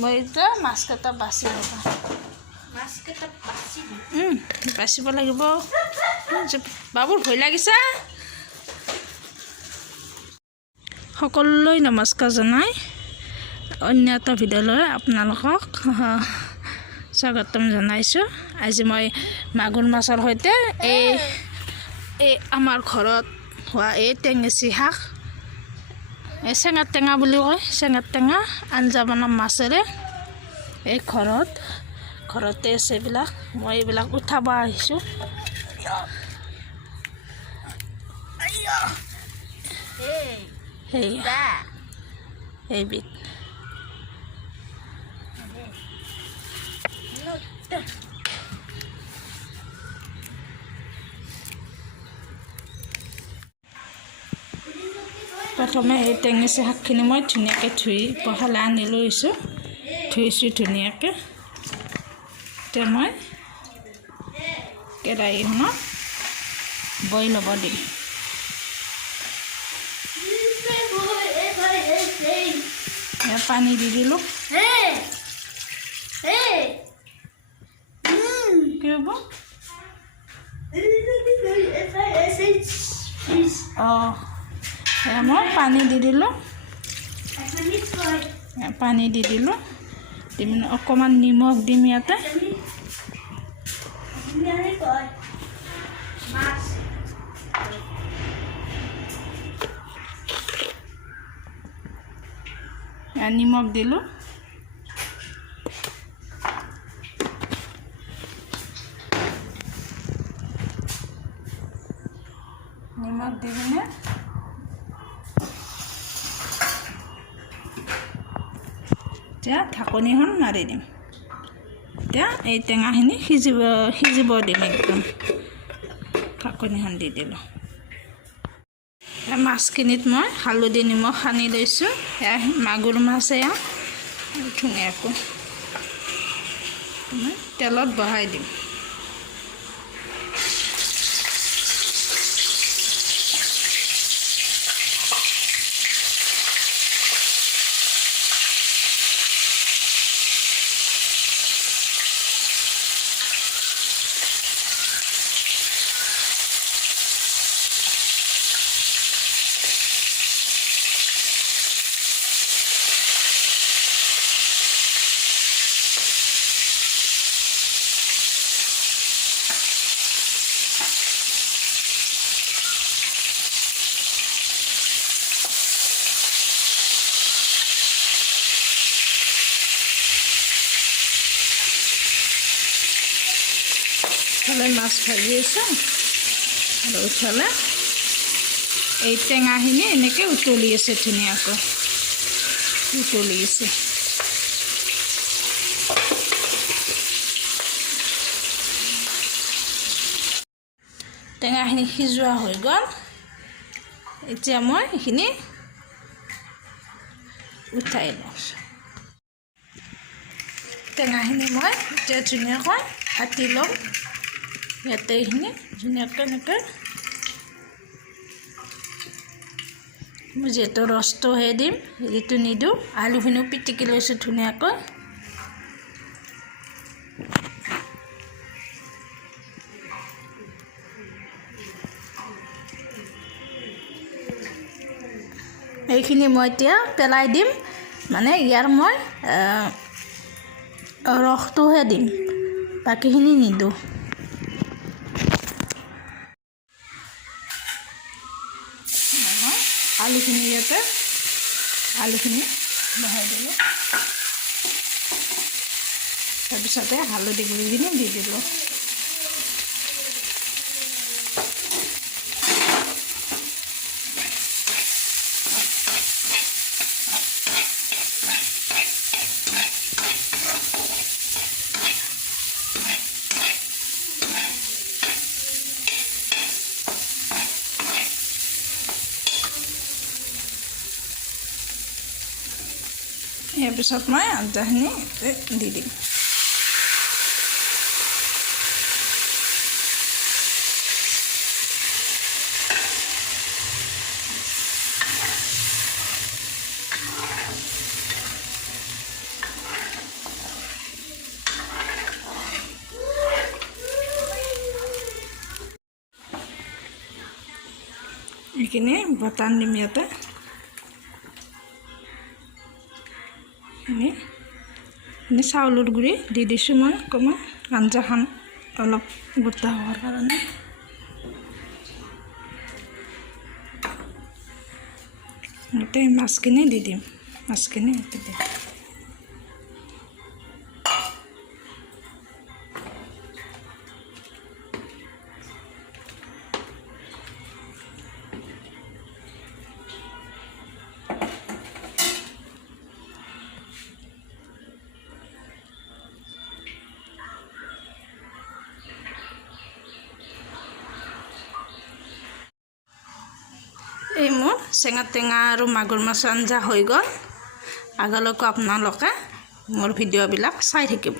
মই এতিয়া মাছকেইটা বাছি ল'বা বাচিব লাগিব বাবুৰ ভয় লাগিছে সকলোলৈ নমস্কাৰ জনাই অন্য এটা ভিডিঅ'লৈ আপোনালোকক স্বাগতম জনাইছোঁ আজি মই মাগুৰ মাছৰ সৈতে এই আমাৰ ঘৰত হোৱা এই টেঙেচি শাক চেঙাৰ টেঙা বুলি কয় চেঙাৰ টেঙা আঞ্জা বনাম মাছেৰে এই ঘৰতে আছে এইবিলাক মই এইবিলাক উঠাব আহিছোঁ এইবিধ প্ৰথমে এই টেঙেচি শাকখিনি মই ধুনীয়াকৈ ধুই পখালা আনি লৈছোঁ ধুইছোঁ ধুনীয়াকৈ এতিয়া মই কেৰাহীখনত বইল হ'ব দিম পানী দি দিলোঁ কি হ'ব মই পানী দি দিলোঁ দি মানে অকণমান নিমখ দিম ইয়াতে নিমখ দিলোঁ নিমখ দি কিনে এতিয়া ঢাকনিখন মাৰি দিম এতিয়া এই টেঙাখিনি সিজিব দিম একদম ঢাকনিখন দি দিলোঁ মাছখিনিত মই হালধি নিমখ সানি লৈছোঁ এয়া মাগুৰ মাছ এয়া ধুনীয়াকৈ তেলত বহাই দিম মাছ ভাজি আছে আৰু উঠালে এই টেঙাখিনি এনেকৈ উতলি আছে ধুনীয়াকৈ উতলি আছে টেঙাখিনি সিজোৱা হৈ গ'ল এতিয়া মই এইখিনি উঠাই লওঁ টেঙাখিনি মই এতিয়া ধুনীয়াকৈ কাটি লওঁ ইয়াতে এইখিনি ধুনীয়াকৈ এনেকৈ মই যিহেতু ৰসটোহে দিম হেৰিটো নিদিওঁ আলুখিনিও পিটিকি লৈছোঁ ধুনীয়াকৈ এইখিনি মই এতিয়া পেলাই দিম মানে ইয়াৰ মই ৰসটোহে দিম বাকীখিনি নিদিওঁ আলুখিনি ইয়াতে আলুখিনি বহাই দিলোঁ তাৰপিছতে হালধি গুড়িখিনি দি দিলোঁ ইয়াৰ পিছত মই আঞ্জাখিনি দি দিম এইখিনি বটান দিম ইয়াতে এনে চাউলৰ গুড়ি দি দিছোঁ মই অকণমান আঞ্জাখন অলপ গোটা হোৱাৰ কাৰণে গোটেই মাছখিনি দি দিম মাছখিনি ইয়াতে দিম এই মোৰ চেঙা টেঙা আৰু মাগুৰ মাছ আঞ্জা হৈ গ'ল আগলৈকো আপোনালোকে মোৰ ভিডিঅ'বিলাক চাই থাকিব